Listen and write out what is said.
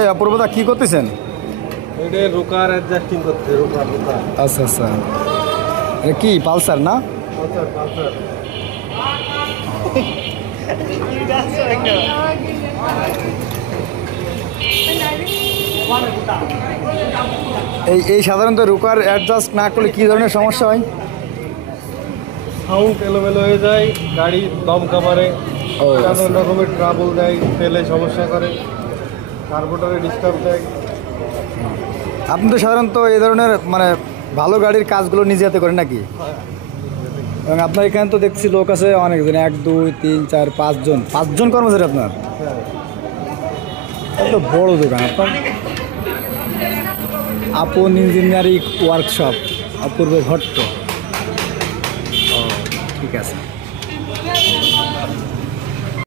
এই অপূর্বদা কি করতেছেন? এটা রোকার অ্যাডজাস্টিং করতে, রোকার। আচ্ছা আচ্ছা, এটা কি পালসার না? পালসার। এই সাধারণত রোকার অ্যাডজাস্ট না করলে কি ধরনের সমস্যা হয়? সাউন্ড এলোমেলো হয়ে যায়, গাড়ি দম কামারে, ও নানান রকমের ট্রাবল দেয়, তেলে সমস্যা করে, কার্বোরেটরে ডিস্টার্ব দেয়। আপনি তো সাধারণত এই ধরনের মানে ভালো গাড়ির কাজগুলো নিজে হাতে করেন নাকি? এবং আপনার এখানে তো দেখছি লোক আছে অনেকজন, 1 2 3 4 5জন কর্মচারী আপনার। এত বড় দোকান আপনার। আপন ইঞ্জিনিয়ারিং ওয়ার্কশপ, অপূর্ব ভট্ট। ও ঠিক আছে।